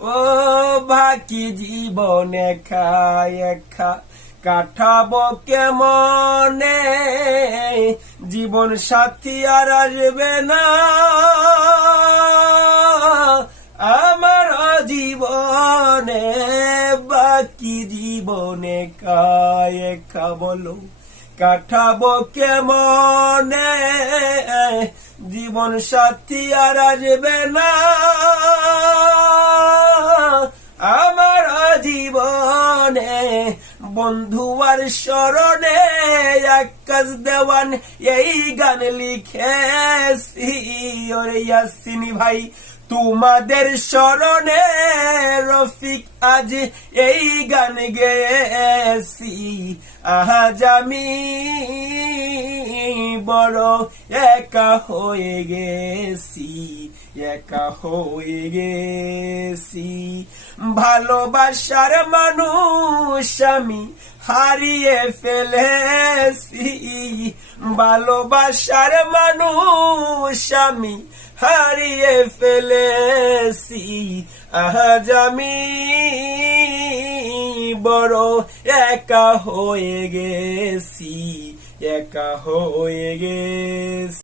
ও বাকি জীবন একা একা কাটাবো কেমনে, জীবন সাথী আর আসবে না আমার জীবনে। বাকি জীবনে একা একা বলো কাটাবো কেমনে, জীবন সাথী আর আসবে না আমার জীবনে। বন্ধু আর স্মরণে আকাশ দেওয়ান এই গান লিখেছি, ওরে ইয়াসিনী ভাই তোমাদের স্মরণে রফিক আজ এই গান গেয়েছি। আজ আমি বড় একা হয়ে গেছি, একা হয়ে গেছি। ভালোবাসার মানুষ আমি হারিয়ে ফেলেছি, ভালোবাসার মানুষ আমি হারিয়ে ফেলেছি। আজ আমি বড় একা হয়ে গেছি, একা হয়ে গেছি।